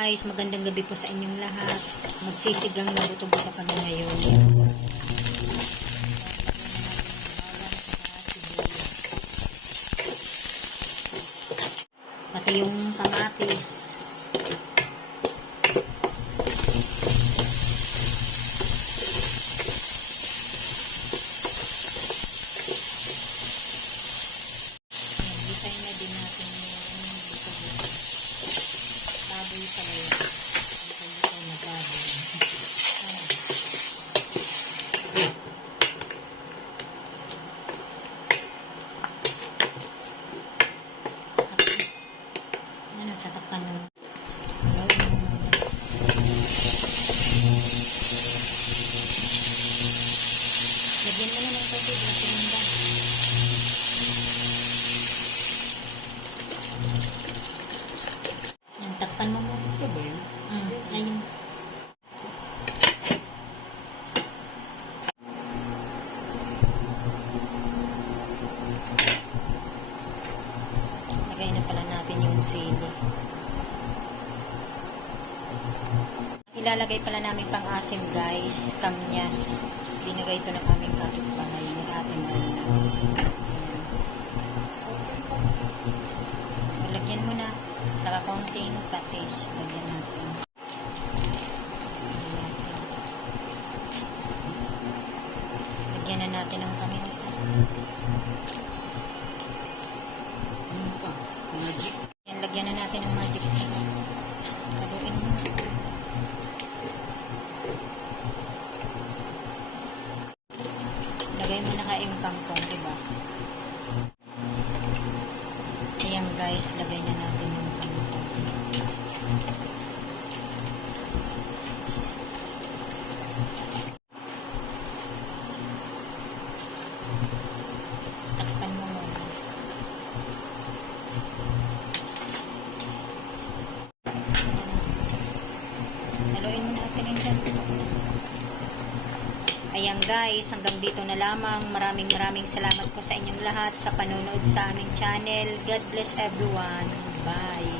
guys, magandang gabi po sa inyong lahat. Magsisigang na buto-buto kami ngayon. Pati yung kamatis. Bisay na din natin yung buto-buto. Baboy pala yun. Buto-buto na baboy. Ano, tatakpan mo. Lagyan mo na ng tubig. Lagyan mo na. Yung takpan mo mo. Ito ba yun? Ayun. Lagay na pala natin yung sili. Ilalagay pala namin pang asim guys, kamyas. Binigay ito ng aming kapitbahay ni Ate Marina. Lagyan mo na. Saka konting patis. Lagyan natin. Lagyan na natin ang paminta. Ano pa? Magic? Yan, lagyan na natin ang magic sarap. Haluin mo. Lagay mo na yung kangkong, diba? Ayan guys, lagay na natin yung kangkong. Takpan mo muna. Haluin mo natin yung kangkong. Ayan guys, hanggang dito na lamang. Maraming salamat po sa inyong lahat sa panonood sa aming channel. God bless everyone. Bye.